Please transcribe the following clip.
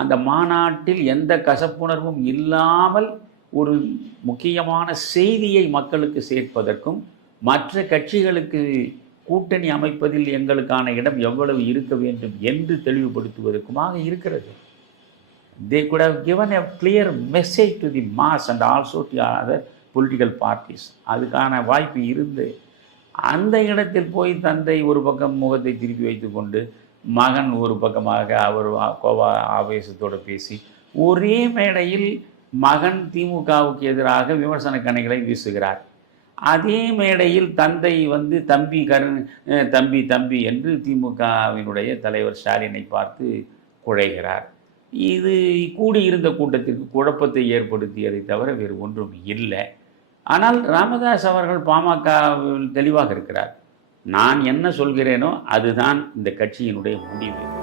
அந்த மாநாட்டில் எந்த கசப்புணர்வும் இல்லாமல் ஒரு முக்கியமான செய்தியை மக்களுக்கு சேர்ப்பதற்கும் மற்ற கட்சிகளுக்கு கூட்டணி அமைப்பதில் எங்களுக்கான இடம் எவ்வளவு இருக்க வேண்டும் என்று தெளிவுபடுத்துவதற்குமாக இருக்கிறது. They could have given a clear message to the mass and also to other political parties அதுக்கான வாய்ப்பு இருந்து அந்த இடத்தில் போய் தந்தை ஒரு பக்கம் முகத்தை திருப்பி வைத்துக்கொண்டு மகன் ஒரு பக்கமாக அவர் ஆ- கோவா ஆவேசத்தோடு பேசி ஒரே மேடையில் மகன் திமுகவுக்கு எதிராக விமர்சன கணைகளை வீசுகிறார். அதே மேடையில் தந்தை வந்து தம்பி கருண் தம்பி தம்பி என்று திமுகவினுடைய தலைவர் ஸ்டாலினை பார்த்து குழைகிறார். இது கூடியிருந்த கூட்டத்திற்கு குழப்பத்தை ஏற்படுத்தியதை தவிர வேறு ஒன்றும் இல்லை. ஆனால் ராமதாஸ் அவர்கள் பாமகவில் தெளிவாக இருக்கிறார். நான் என்ன சொல்கிறேனோ அதுதான் இந்த கட்சியினுடைய முடிவு.